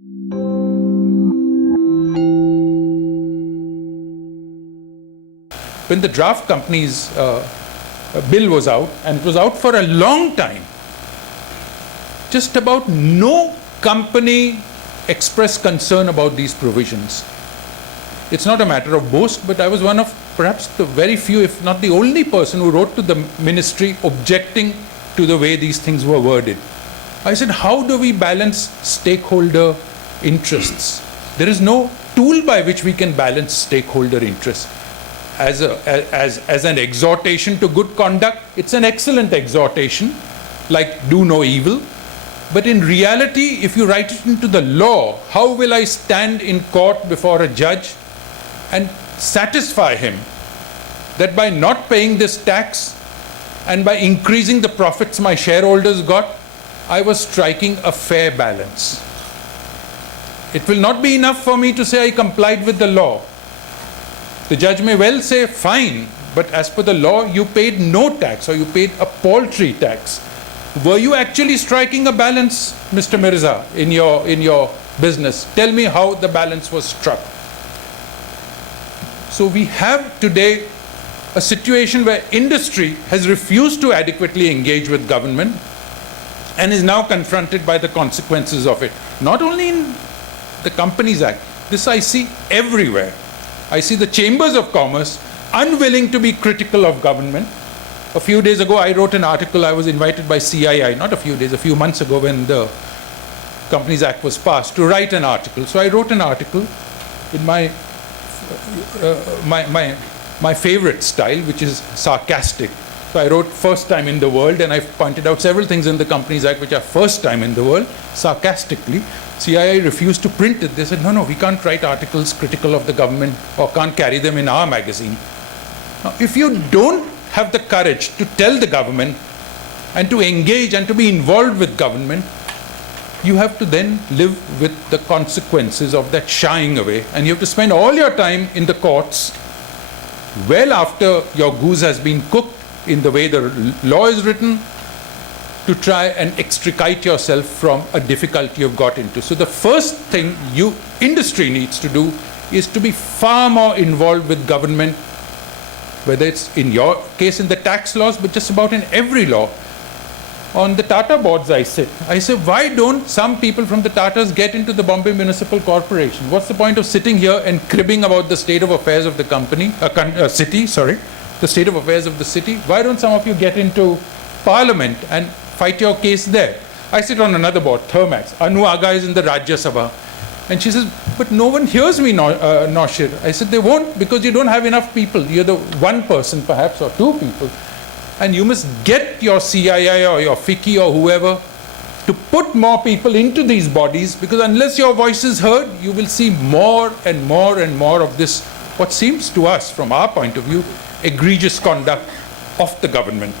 When the draft companies bill was out, and it was out for a long time, just about no company expressed concern about these provisions. It's not a matter of boast, but I was one of perhaps the very few, if not the only person who wrote to the ministry objecting to the way these things were worded. I said, how do we balance stakeholder interests? There is no tool by which we can balance stakeholder interests. As an exhortation to good conduct, it's an excellent exhortation, like do no evil. But in reality, if you write it into the law, how will I stand in court before a judge and satisfy him that by not paying this tax and by increasing the profits my shareholders got, I was striking a fair balance? It will not be enough for me to say I complied with the law. The judge may well say, fine, but as per the law, you paid no tax, or you paid a paltry tax. Were you actually striking a balance, Mr. Mirza, in your business? Tell me how the balance was struck. So we have today a situation where industry has refused to adequately engage with government and is now confronted by the consequences of it. Not only in the Companies Act, this I see everywhere. I see the chambers of commerce unwilling to be critical of government. A few days ago, I wrote an article. I was invited by CII, not a few months ago when the Companies Act was passed, to write an article. So I wrote an article in my favorite style, which is sarcastic. So I wrote first time in the world, and I pointed out several things in the Companies Act which are first time in the world, sarcastically. CII refused to print it. They said, no, we can't write articles critical of the government or can't carry them in our magazine. Now, if you don't have the courage to tell the government and to engage and to be involved with government, you have to then live with the consequences of that shying away. And you have to spend all your time in the courts well after your goose has been cooked in the way the law is written, to try and extricate yourself from a difficulty you've got into. So the first thing industry needs to do is to be far more involved with government, whether it's in your case in the tax laws, but just about in every law. On the Tata boards I say, why don't some people from the Tatas get into the Bombay Municipal Corporation? What's the point of sitting here and cribbing about the state of affairs of the the state of affairs of the city? Why don't some of you get into Parliament and fight your case there? I sit on another board, Thermax. Anu Aga is in the Rajya Sabha. And she says, but no one hears me, Naushir. I said, they won't, because you don't have enough people. You're the one person perhaps, or two people. And you must get your CII or your FICCI or whoever to put more people into these bodies, because unless your voice is heard, you will see more and more and more of this, what seems to us, from our point of view, egregious conduct of the government.